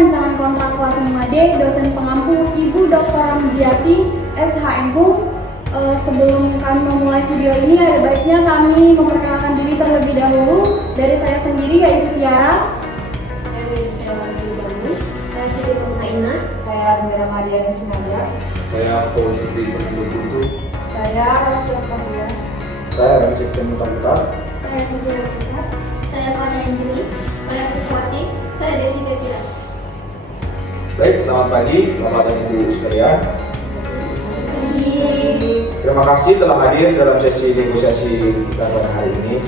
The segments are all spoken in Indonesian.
Rancangan Kontrak Kelas 5D, dosen pengampu Ibu Dr. Ramziati, SHMHum. Sebelum kami memulai video ini, ada baiknya kami memperkenalkan diri terlebih dahulu. Dari saya sendiri, yaitu Tiara. Saya Delia Baru. Saya Siti Purnaina. Saya Mira Maria Desnadia. Saya Paul Siti Purnaina. Saya Rasul Fahria. Saya Ramzi Kemutan. Saya Siti Purnaina. Saya Fani Anjeli. Saya Suswati. Saya Devi Sepira. Baik, selamat pagi Bapak dan Ibu sekalian. Terima kasih telah hadir dalam sesi negosiasi kita pada hari ini.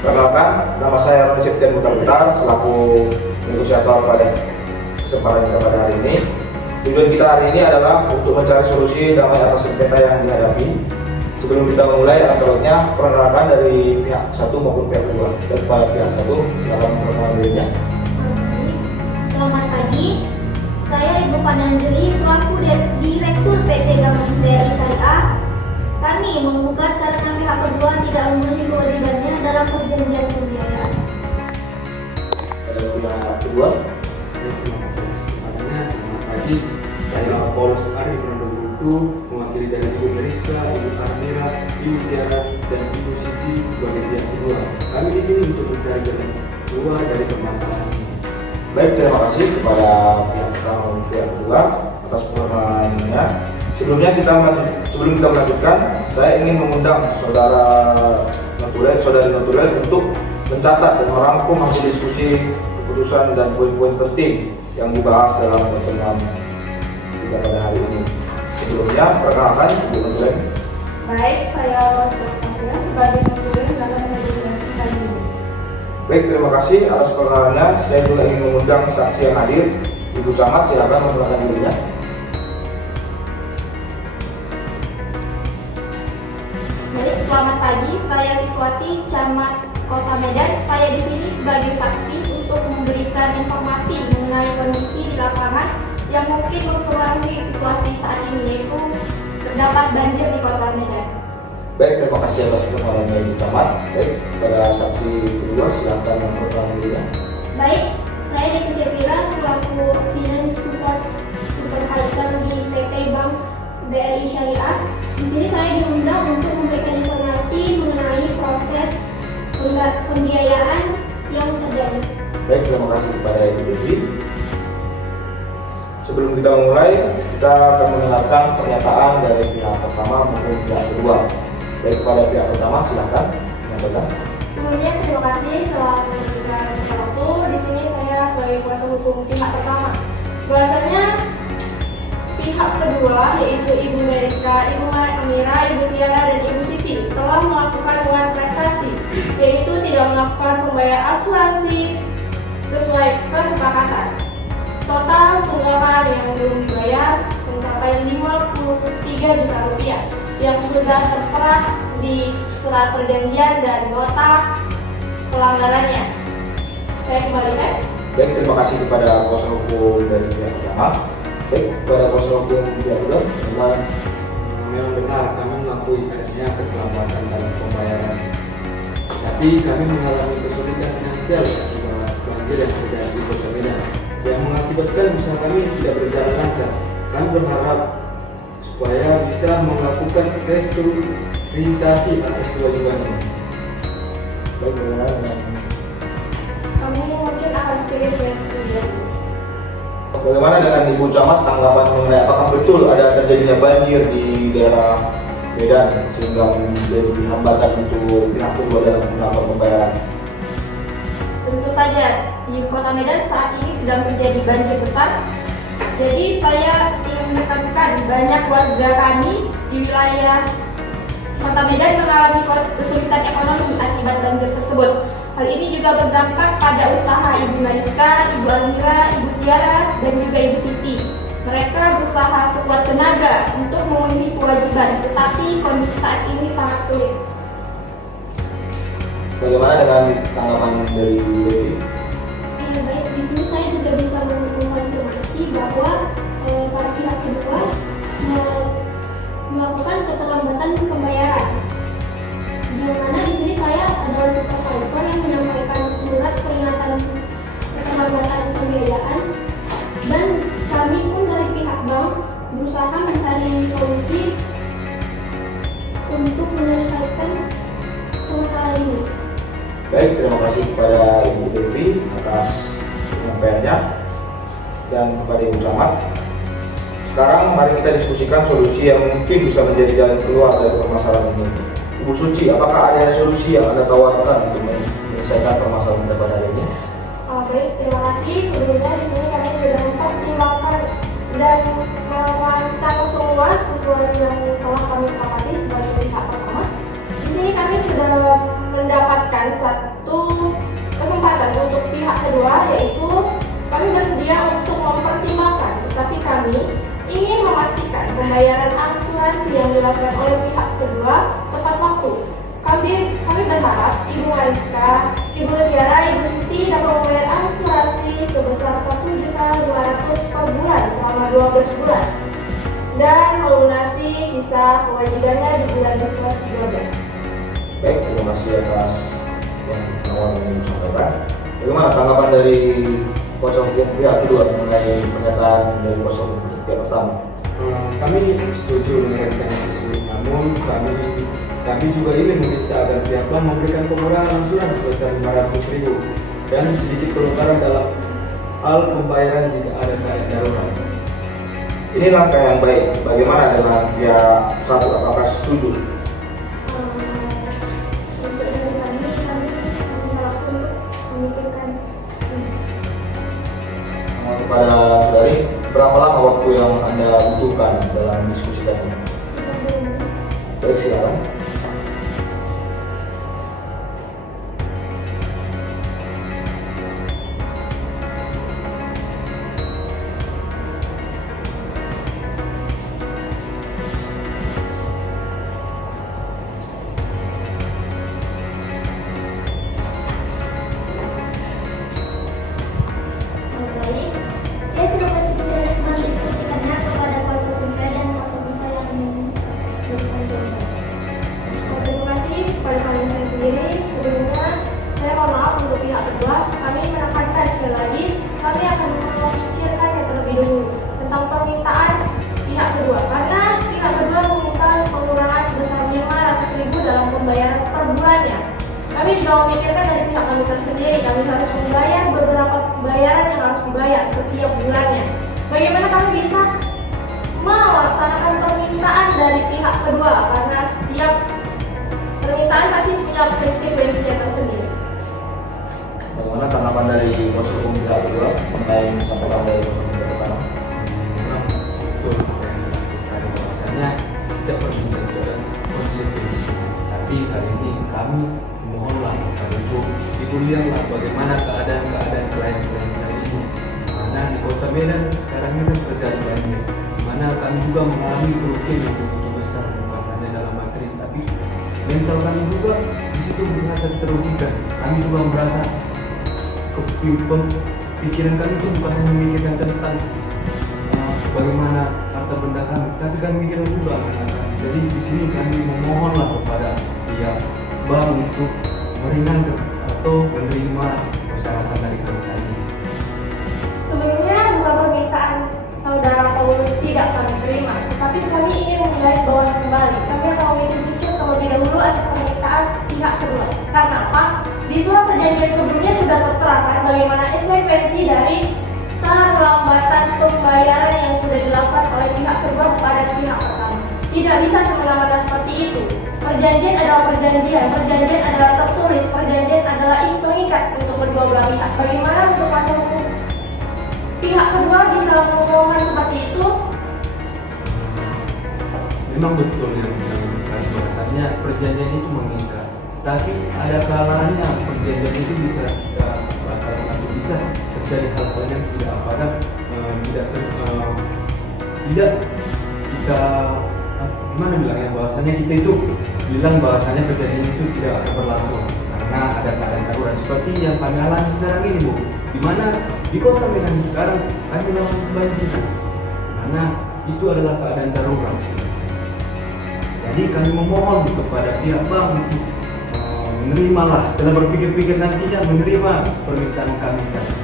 Perkenalkan, nama saya Ramzi Kemutan selaku negosiator pada kesempatan kita pada hari ini. Tujuan kita hari ini adalah untuk mencari solusi damai atas sengketa yang dihadapi. Sebelum kita memulai, alangkah baiknya perkenalkan dari pihak satu maupun pihak kedua. Dan kepada pihak satu dalam perkenalan dirinya. Selamat pagi, saya Ibu Fani Anjeli selaku Direktur PT Gabungan BRI Syariah. Kami menggugat karena pihak kedua tidak memenuhi kewajibannya dalam perjanjian pembiayaan. Pada pihak kedua. Selamat pagi, saya Paulus Ari Prandoguntu, mewakili dari Ibu Meriska, Ibu Armira, Ibu Tiara, dan Ibu Siti sebagai pihak kedua. Kami di sini untuk mencari jalan keluar dari permasalahan ini. Baik, terima kasih kepada pihak kedua atas perkenalannya. Sebelum kita melanjutkan, saya ingin mengundang saudari Naturel untuk mencatat dan merangkum hasil diskusi, keputusan dan poin-poin penting yang dibahas dalam pertemuan kita pada hari ini. Sebelumnya, perkenalkan Ibu Naturel. Baik, saya Rasul Fahria sebagai mentor dalam negosiasi kali ini. Baik, terima kasih atas perkenalannya. Saya juga ingin mengundang saksi yang hadir. Ibu Camat, silakan memperkenalkan dirinya. Baik, selamat pagi, saya Siswati, Camat Kota Medan. Saya di sini sebagai saksi untuk memberikan informasi mengenai kondisi di lapangan yang mungkin mempengaruhi situasi saat ini, yaitu terdapat banjir di Kota Medan. Baik, terima kasih atas perkenalannya Ibu Camat. Baik, pada saksi kedua silakan memperkenalkan dirinya. Baik, saya Devi Sepira selaku Finance Supervisor di PT Bank BRI Syariah. Di sini saya diundang untuk memberikan informasi mengenai proses pembiayaan yang terjadi. Baik, terima kasih kepada Ibu Devi. Sebelum kita memulai, kita akan mendengarkan pernyataan dari pihak pertama maupun pihak kedua. Baik, kepada pihak pertama silakan menyampaikan. Sebelumnya terima kasih telah memberikan waktu. Di sini saya sebagai kuasa hukum pihak pertama. Bahwasanya pihak kedua yaitu Ibu Meriska, Ibu Amira, Ibu Tiara, dan Ibu Siti telah melakukan one prestasi, yaitu tidak melakukan pembayaran asuransi sesuai kesepakatan. Total tunggakan yang belum dibayar mencapai 53 juta rupiah yang sudah tertera di surat perjanjian dan nota pelanggarannya. Saya kembalikan. Baik, terima kasih kepada kuasa hukum dari pihak pertama. Baik, kepada kuasa hukum pihak kedua, teman. Memang benar kami mengakui adanya keterlambatan dalam pembayaran. Tapi kami mengalami kesulitan finansial akibat banjir yang terjadi di Kota Medan yang mengakibatkan usaha kami tidak berjalan lancar. Kami berharap supaya bisa melakukan restrukturisasi atas kewajiban ini. Baik, bagaimana dengan Kami mungkin akan kirim ke studio. bagaimana dengan Ibu Camat tanggapan mengenai apakah betul ada terjadinya banjir di daerah Medan sehingga menjadi hambatan untuk pihak kedua dalam melakukan pembayaran? Tentu saja, di Kota Medan saat ini sedang terjadi banjir besar. Jadi saya ingin menekankan banyak warga kami di wilayah Kota Medan mengalami kesulitan ekonomi akibat banjir tersebut. Hal ini juga berdampak pada usaha Ibu Mariska, Ibu Almira, Ibu Tiara, dan juga Ibu Siti. Mereka berusaha sekuat tenaga untuk memenuhi kewajiban, tetapi kondisi saat ini sangat sulit. Bagaimana dengan tanggapan dari Devi? Ya, baik, di sini saya juga bisa mengonfirmasi bahwa para pihak kedua melakukan keterlambatan pembayaran. Yang mana di sini saya adalah supervisor yang menyampaikan surat peringatan keterlambatan pembiayaan Baik, terima kasih kepada Ibu Devi atas penyampaiannya dan kepada Ibu Camat. Sekarang mari kita diskusikan solusi yang mungkin bisa menjadi jalan keluar dari permasalahan ini. Ibu Suci, apakah ada solusi yang Anda tawarkan untuk menyelesaikan permasalahan kita pada hari ini? Baik, terima kasih. Sebelumnya di sini kami sudah mempertimbangkan dan merancang semua sesuai yang telah kami sepakati sebagai pihak pertama. Di sini kami sudah mendapatkan satu kesempatan untuk pihak kedua, yaitu kami bersedia untuk mempertimbangkan, tetapi kami ingin memastikan pembayaran asuransi yang dilakukan oleh pihak kedua tepat waktu. Kami berharap Ibu Mariska, Ibu Tiara, Ibu Siti dapat membayar asuransi sebesar 1.200.000 per bulan selama 12 bulan dan melunasi sisa kewajibannya di bulan ke-13. Baik, terima kasih atas yang awal yang Ibu sampaikan. Bagaimana tanggapan dari kuasa hukum pihak kedua mengenai pernyataan dari kuasa hukum pihak pertama? Kami setuju dengan rencana tersebut, namun kami juga ingin meminta agar pihak bank memberikan pengurangan angsuran sebesar 500.000 dan sedikit kelonggaran dalam hal pembayaran jika ada keadaan darurat. Ini langkah yang baik. Bagaimana dengan pihak satu? Apakah setuju? Untuk dari kami melakukan memikirkan Kepada saudari, berapa lama waktu yang Anda butuhkan dalam diskusi tadi? Baik, silakan. Baik, saya sudah mendiskusikannya kepada kuasa hukum saya dan kuasa hukum saya akan memberikan jawaban. Terima kasih kepada kalian sendiri. Sebelumnya, saya mohon maaf untuk pihak kedua. Kami menekankan sekali lagi, kami akan memikirkannya terlebih dahulu tentang permintaan pihak kedua. Karena pihak kedua meminta pengurangan sebesar 500.000 dalam pembayaran per bulannya. Kami juga memikirkan dari pihak kami tersendiri. Kami harus membayar beberapa pembayaran yang harus dibayar setiap bulannya. Bagaimana kami bisa melaksanakan permintaan dari pihak kedua? Karena setiap permintaan pasti punya prinsip-prinsipnya tersendiri. Bagaimana tanggapan dari kuasa hukum pihak kedua mengenai yang disampaikan dari kuasa hukum pihak pertama? Memang betul apa yang dilakukan, bahwasanya setiap permintaan itu ada konsekuensi. Tapi kali ini kami mohonlah kepada Ibu lihatlah bagaimana keadaan klien-klien kali ini. Mana di Kota Medan sekarang ini terjadi banjir, di mana kami juga mengalami kerugian yang begitu besar, bukan hanya dalam materi, tapi mental kami juga di situ merasa terugikan. Kami juga merasa pikiran kami itu bukan hanya memikirkan tentang bagaimana harta benda kami, tapi kami mikirkan juga anak-anak kami. Jadi di sini kami memohonlah kepada pihak bank untuk meringankan atau menerima persyaratan dari kami tadi. Sebelumnya bukan permintaan saudara Paulus tidak kami terima, tetapi kami ingin menggarisbawahi kembali. Kami akan memikir terlebih dahulu atas permintaan pihak kedua. Karena apa? Di surat perjanjian sebelumnya sudah tertera bagaimana konsekuensi dari terlambatan pembayaran yang sudah dilakukan oleh pihak kedua kepada pihak pertama. Tidak bisa semena-mena seperti itu. Perjanjian adalah perjanjian adalah tertulis, perjanjian adalah pengikat untuk kedua belah pihak. Bagaimana untuk kuasa hukum pihak kedua bisa mengumumkan seperti itu? Memang betul yang dilakukan, bahasanya perjanjian itu mengikat. Tapi ada kalanya perjanjian itu bisa kita batalkan atau bisa terjadi hal-hal yang tidak kita gimana bilangnya, bahwasanya kita itu bilang bahwasanya perjanjian itu tidak akan berlangsung karena ada keadaan darurat seperti yang kami alami sekarang ini, Bu. Di mana di Kota Medan sekarang kami mengalami kebanjiran, karena itu adalah keadaan darurat. Jadi kami memohon kepada pihak bank untuk menerimalah, setelah berpikir-pikir nantinya menerima permintaan kami tadi.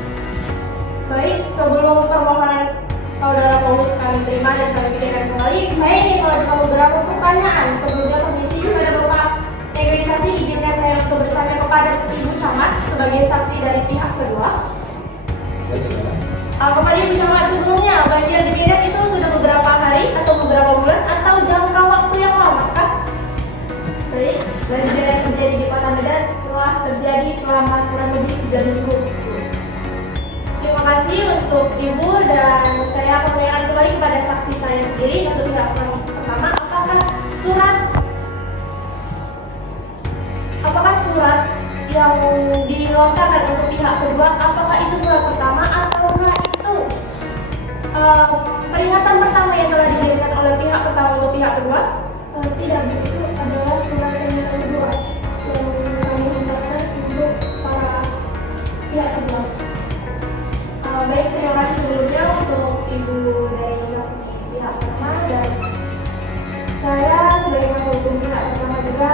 Baik, sebelum permohonan saudara Paulus kami terima dan kami pikirkan kembali, saya ingin mengajukan beberapa pertanyaan. Sebelumnya permisi, ada beberapa negosiasi izinkan saya untuk bertanya kepada Ibu banjir yang terjadi di Kota Medan telah terjadi selama kurang lebih 3 minggu. Terima kasih untuk Ibu, dan saya akan menanyakan kembali kepada saksi saya sendiri. Untuk pihak pertama, apakah surat yang dilontarkan untuk pihak kedua, apakah itu surat pertama ataukah itu peringatan pertama yang telah dikirimkan oleh pihak pertama untuk pihak kedua? Tidak, itu adalah surat peringatan kedua yang kami lontarkan untuk para pihak kedua. Baik, terima kasih sebelumnya untuk Ibu dari saksi pihak pertama, dan saya sebagai kuasa hukum pihak pertama juga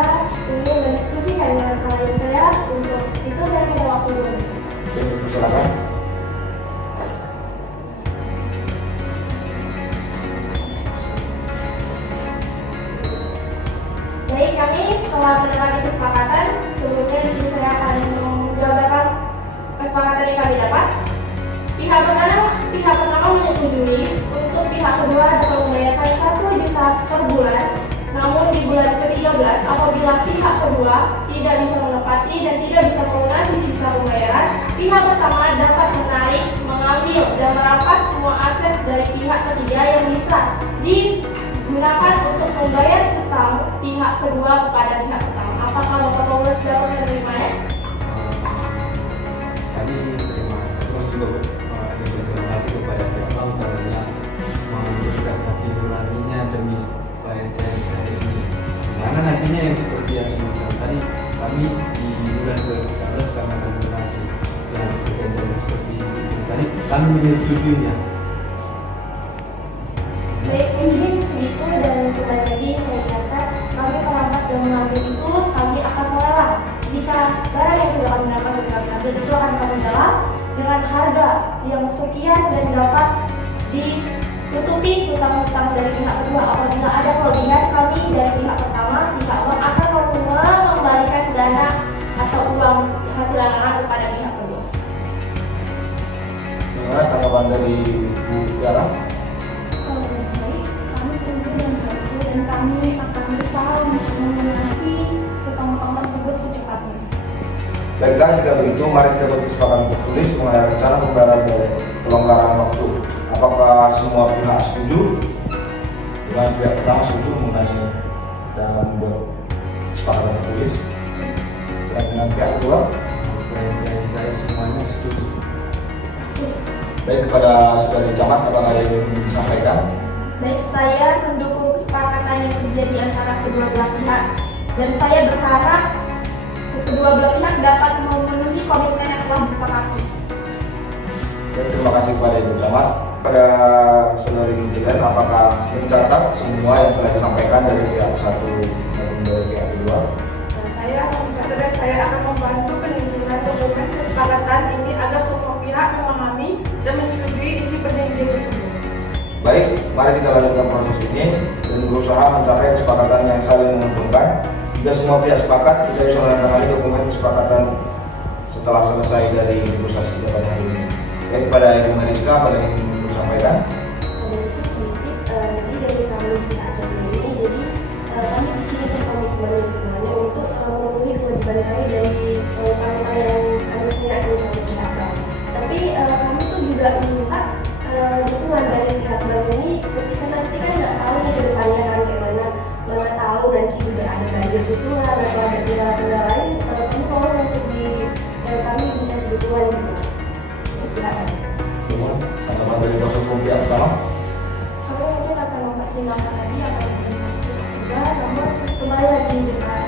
ingin mendiskusikan dengan klien saya. Untuk itu saya minta waktu dulu. Silakan. Baik, kami telah mendapati kesepakatan. Sebelumnya di sini saya akan menjabarkan kesepakatan yang kami dapat. Pihak pertama menyetujui untuk pihak kedua dapat membayarkan 1 juta per bulan. Namun di bulan ke-13 apabila pihak kedua tidak bisa menepati dan tidak bisa melunasi sisa pembayaran, pihak pertama dapat menarik, mengambil dan merampas semua aset dari pihak ketiga yang bisa digunakan untuk membayar utang pihak kedua kepada pihak pertama. Apakah Bapak Paulus dapat menerimanya? Kami terima kasih kepada pihak bank karena memberikan hati nuraninya demi klien-klien saya ini. Dimana nantinya yang seperti yang Ibu bilang tadi, kami di bulan ke-13 kami akan melunasi yang perjanjian seperti itu tadi, kami menyetujuinya. Baik, mungkin segitu, dan kembali lagi saya ingatkan, kami merampas dan mengambil itu kami akan melelang. Jika barang yang sudah kami dapat dan kami ambil itu akan kami lelang dengan harga yang sekian dan dapat ditutupi hutang-hutang dari pihak kedua. Apabila ada kelebihan, kami dari pihak pertama, pihak bank akan mengembalikan dana atau uang hasil lelangan kepada pihak kedua. Bagaimana tanggapan dari Bu Tiara? Baik, kami setuju dengan hal itu dan kami akan berusaha untuk melunasi hutang-hutang tersebut secepatnya. Baiklah, jika begitu mari kita berkesepakatan tertulis mengenai rencana pembayaran dari kelonggaran waktu. Apakah semua pihak setuju? Dengan pihak pertama setuju mengenai dan berkesepakatan tertulis. Dan dengan pihak kedua, Klien-klien saya semuanya setuju. baik, kepada saudari camat apakah ada yang ingin disampaikan? Baik, saya mendukung kesepakatan yang terjadi antara kedua belah pihak, dan saya berharap kedua belah pihak dapat memenuhi komitmen yang telah disepakati. Baik, terima kasih kepada Ibu Camat. Pada saudari Mutilan, apakah mencatat semua yang telah disampaikan dari pihak satu maupun dari pihak kedua? Saya akan mencatat dan saya akan membantu penyusunan dokumen kesepakatan ini agar semua pihak memahami dan menyetujui isi perjanjian tersebut. Baik, mari kita lanjutkan proses ini dan berusaha mencapai kesepakatan yang saling menguntungkan. Jika semua pihak sepakat, kita bisa menandatangani dokumen kesepakatan setelah selesai dari negosiasi kita pada hari ini. Baik, kepada Ibu Mariska, apa yang ingin Ibu sampaikan? Sedikit nanti dari kami pihak Jawa ini, jadi kami di sini berkomitmen sebenarnya untuk memenuhi kewajiban kami dari utang-utang yang kami punya dari sama pihak bank. Tapi kami tuh juga melihat dukungan dari pihak bank ini ketika nanti kan nggak tahu nih ke depannya kan kayak mana tahu nanti juga ada banjir susulan atau ada kendala-kendala lain, kami mohon untuk kami dikasih dukungan gitu. Mohon tanggapan dari kuasa hukum pihak pertama. Kami mungkin akan mempertimbangkan lagi apa yang juga, namun kembali lagi dengan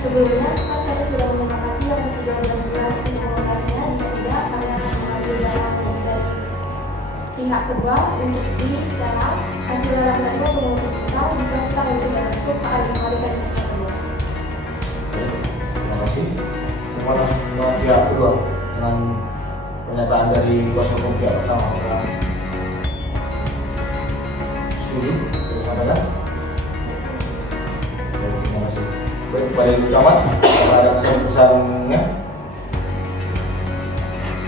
sebelumnya kan kami sudah menyepakati yang 13 bulan untuk melunasinya. Jika tidak, kami akan mengambil dana dari pihak kedua untuk di dalam hasil lelang tadi untuk menutup utang. Jika kita sudah cukup, alih-alihkan ke pihak kedua. Terima kasih. Semua pihak kedua dengan pernyataan dari kuasa hukum pihak pertama, apakah setuju? Sampaikan. Baik, terima kasih. Baik, kepada Ibu Camat, apakah ada pesan-pesannya?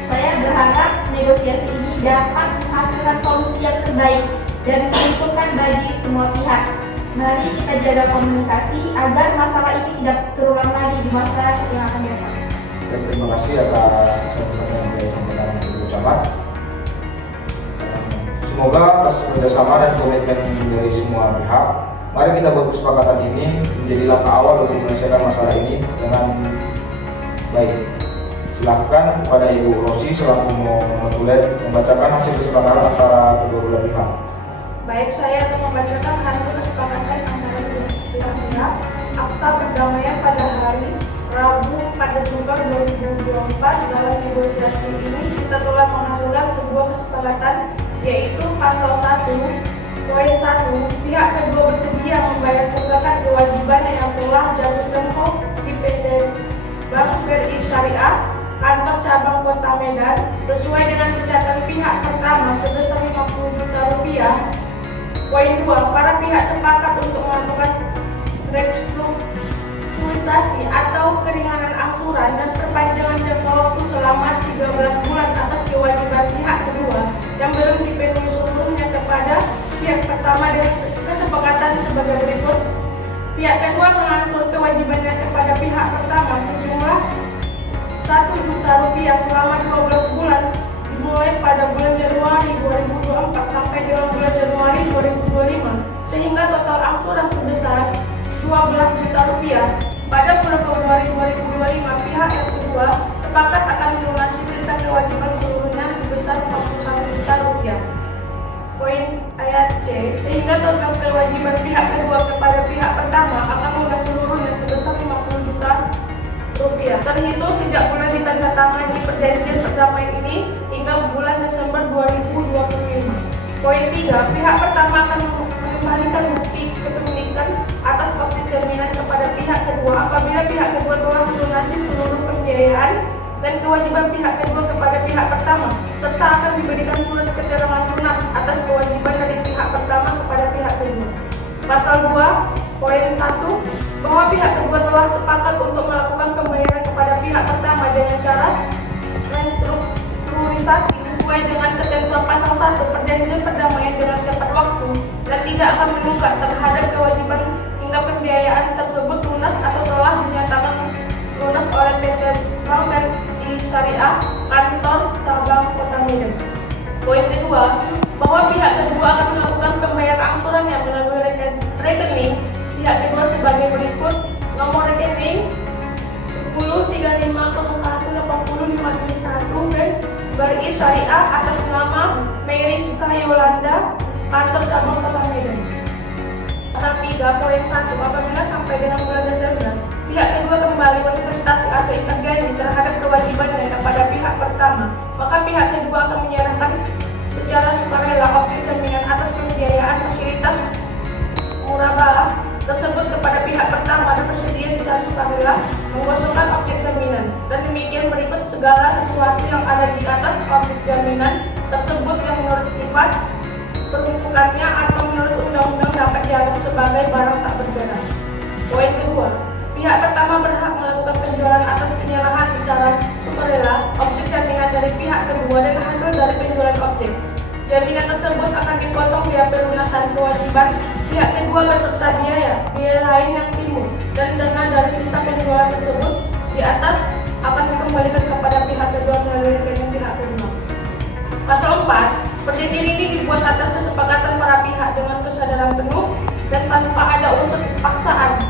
Saya berharap negosiasi ini dapat menghasilkan solusi yang terbaik dan menguntungkan bagi semua pihak. Mari kita jaga komunikasi agar masalah ini tidak terulang lagi di masa yang akan datang. Dan terima kasih atas kesan-kesan yang disampaikan Ibu Camat. Semoga atas kerjasama dan komitmen dari semua pihak, mari kita buat kesepakatan ini menjadi langkah awal untuk menyelesaikan masalah ini dengan baik. Silahkan kepada Ibu Rosi selaku Monotulen membacakan hasil kesepakatan antara kedua belah pihak. Baik, saya akan membacakan hasil kesepakatan antara kedua belah pihak akta perdamaian pada hari Rabu 4 Desember 2024. Dalam negosiasi ini kita telah menghasilkan sebuah kesepakatan, yaitu pasal 1 poin 1, pihak kedua bersedia membayar tunggakan kewajiban yang telah jatuh tempo di PT Bank BRI Syariah kantor cabang Kota Medan sesuai dengan catatan pihak pertama sebesar Rp50 juta. Poin 2, para pihak sepakat untuk melakukan restrukturisasi atau keringanan angsuran dan perpanjangan jangka waktu selama 13 bulan atas kewajiban pihak kedua yang belum dipenuhi seluruhnya kepada pihak pertama dengan kesepakatan sebagai berikut. Pihak kedua mengangsur kewajibannya kepada pihak pertama sejumlah Rp1 juta selama 12 bulan dimulai pada bulan Januari 2024 sampai dengan bulan Januari 2025, sehingga total angsuran sebesar Rp12 juta. Pada bulan Februari 2025, pihak yang kedua sepakat akan melunasi sisa kewajiban seluruhnya sebesar Rp41 juta. Poin ayat C, sehingga total kewajiban pihak kedua kepada pihak pertama akan lunas seluruhnya sebesar Rp50 juta terhitung sejak bulan ditandatangani perjanjian perdamaian ini hingga bulan Desember 2025. Poin 3, pihak pertama akan mengembalikan bukti kepemilikan atas objek jaminan kepada pihak kedua apabila pihak kedua telah melunasi seluruh pembiayaan dan kewajiban pihak kedua kepada pihak pertama, serta akan diberikan surat keterangan lunas atas kewajiban dari pihak pertama kepada pihak kedua. Pasal 2, poin 1, bahwa pihak kedua telah sepakat untuk melakukan pembayaran kepada pihak pertama dengan cara restrukturisasi sesuai dengan ketentuan pasal 1 perjanjian perdamaian dengan tepat waktu dan tidak akan menunggak terhadap kewajiban hingga pembiayaan tersebut lunas atau telah dinyatakan lunas oleh PT Bank BRI Syariah kantor cabang Kota Medan. Poin kedua, bahwa pihak kedua akan melakukan pembayaran angsurannya melalui rekening pihak kedua sebagai berikut: nomor rekening 1035018051 BRI Syariah atas nama Meriska Yolanda, kantor cabang Kota Medan. Pasal 3 poin 1, apabila sampai dengan bulan Desember pihak kedua kembali manifestasi atau ikat janji terhadap kewajibannya kepada pihak pertama, maka pihak kedua akan menyerahkan secara sukarela objek jaminan atas pembiayaan fasilitas murabah tersebut kepada pihak pertama dan bersedia secara sukarela mengosongkan objek jaminan. Dan demikian berikut segala sesuatu yang ada di atas objek jaminan tersebut yang menurut sifat peruntukannya atau menurut undang-undang dapat dianggap sebagai barang tak bergerak. Poin kedua, pihak pertama berhak melakukan penjualan atas penyerahan secara sukarela objek jaminan dari pihak kedua dan hasil dari penjualan objek jaminan tersebut akan dipotong biaya pelunasan kewajiban pihak kedua beserta biaya lain yang timbul dan dana dari sisa penjualan tersebut di atas akan dikembalikan kepada pihak kedua melalui rekening pihak kedua. Pasal 4, perjanjian ini dibuat atas kesepakatan para pihak dengan kesadaran penuh dan tanpa ada unsur paksaan,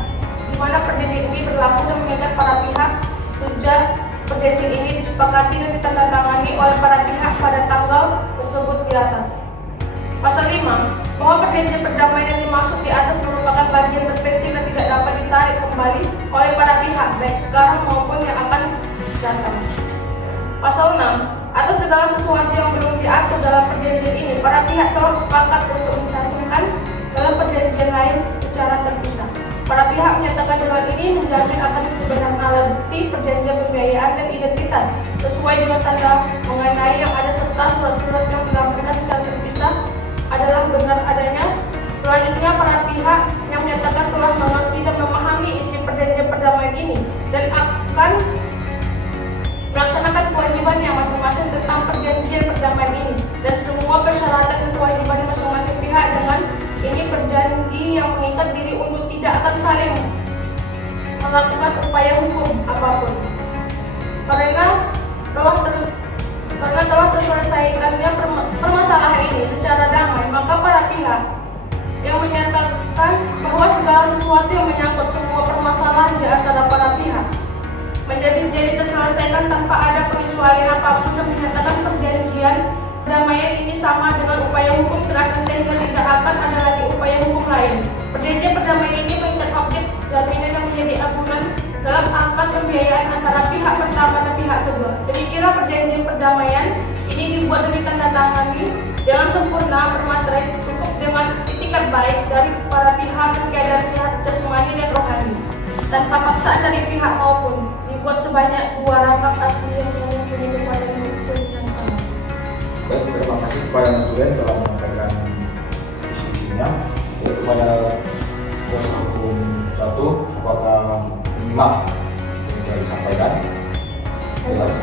di mana perjanjian ini berlaku dan mengikat para pihak sejak perjanjian ini disepakati dan ditandatangani oleh para pihak pada tanggal tersebut di atas. Pasal 5, bahwa perjanjian perdamaian yang dimaksud di atas merupakan bagian terpenting dan tidak dapat ditarik kembali oleh para pihak baik sekarang maupun yang akan datang. Pasal 6, atas segala sesuatu yang belum diatur dalam perjanjian ini, para pihak telah sepakat untuk mencantumkan dalam perjanjian lain secara terpisah. Para pihak menyatakan dengan ini menjamin akan kebenaran alat bukti perjanjian pembiayaan dan identitas sesuai dengan tanda mengenai yang ada serta surat-surat yang dilampirkan secara terpisah adalah benar adanya. Selanjutnya, para pihak yang menyatakan telah mengerti dan memahami isi perjanjian perdamaian ini dan akan melaksanakan kewajibannya masing-masing tentang perjanjian perdamaian ini dan semua persyaratan dan kewajiban masing-masing pihak dengan Ini berjanji yang mengikat diri untuk tidak akan saling melakukan upaya hukum apapun. Karena telah terselesaikannya permasalahan ini secara damai, maka para pihak yang menyatakan bahwa segala sesuatu yang menyangkut semua permasalahan di antara para pihak menjadi terselesaikan tanpa ada pengecualian apapun, dan menyatakan perjanjian perdamaian ini sama dengan upaya hukum terakhir sehingga tidak akan ada lagi upaya hukum lain. Perjanjian perdamaian ini mengikat objek jaminan yang menjadi agunan dalam akad pembiayaan antara pihak pertama dan pihak kedua. Demikianlah perjanjian perdamaian ini dibuat dan ditandatangani dengan sempurna, bermaterai, cukup dengan itikat baik dari para pihak dan keadaan sehat jasmani dan rohani, tanpa paksaan dari pihak maupun. Dibuat sebanyak 2 rangkap asli yang mempunyai kepada hukum dan sama. Baik, terima kasih kepada student telah menyampaikan isi-isinya. Kepada kuasa hukum 1, apakah menyimak yang telah disampaikan? Jelas.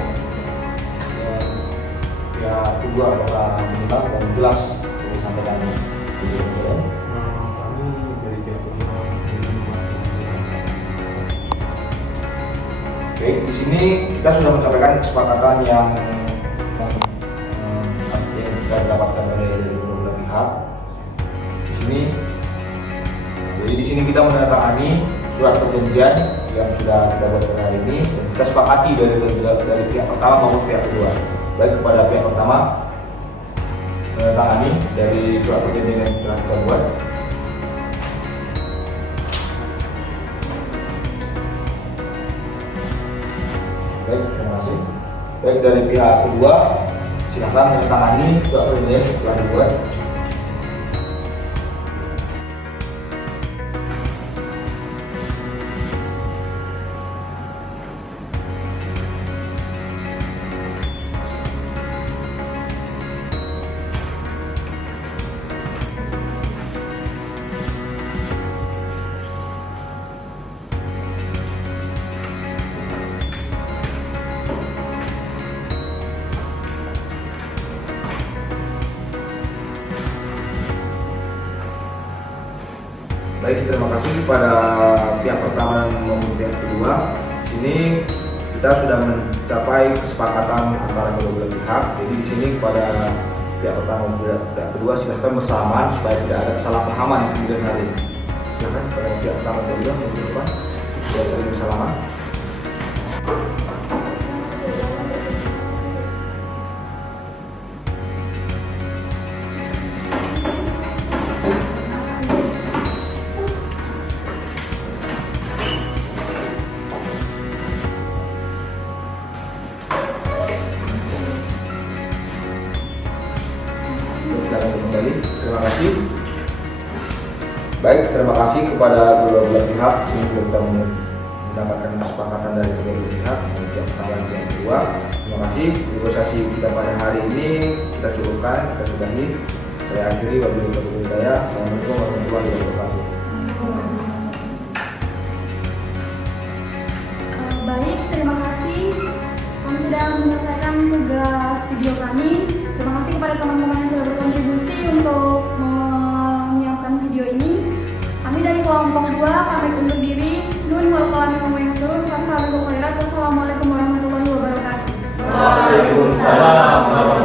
Ya, kedua, apakah menyimak dan jelas yang disampaikan di video? Kami dari pihak penyimak Baik, di sini kita sudah menyampaikan kesepakatan yang kita dapatkan dari kedua belah pihak. Jadi di sini kita menandatangani surat perjanjian yang sudah kita buat pada hari ini, dan kita sepakati dari pihak pertama maupun pihak kedua. Baik, kepada pihak pertama menandatangani dari surat perjanjian yang telah kita buat. Baik, terima kasih. Baik, dari pihak kedua silakan menandatangani surat perjanjian yang telah dibuat. Baik, terima kasih kepada pihak pertama maupun pihak kedua. Di sini kita sudah mencapai kesepakatan antara kedua belah pihak. Jadi di sini kepada pihak pertama maupun pihak kedua silakan bersalaman supaya tidak ada kesalahpahaman di kemudian hari. Silakan kepada pihak pertama dan kedua maupun depan sudah saling bersalaman. Kembali, terima kasih. Baik, terima kasih kepada kedua belah pihak. Sini sudah kita mendapatkan kesepakatan dari kedua belah pihak, yang pertama dan yang kedua. Terima kasih. Negosiasi kita pada hari ini kita cukupkan, kita sudahi. Saya akhiri, wabillahi taufiq wal hidayah. Assalamualaikum warahmatullahi wabarakatuh. Baik, terima kasih. Kami sudah menyelesaikan tugas video kami. Terima kasih kepada teman-teman yang sudah berkontribusi untuk menyiapkan video ini. Kami dari kelompok 2 pamit undur diri. Nun wal qalami wa mayasturun. Wassalamualaikum warahmatullahi wabarakatuh. Waalaikumsalam.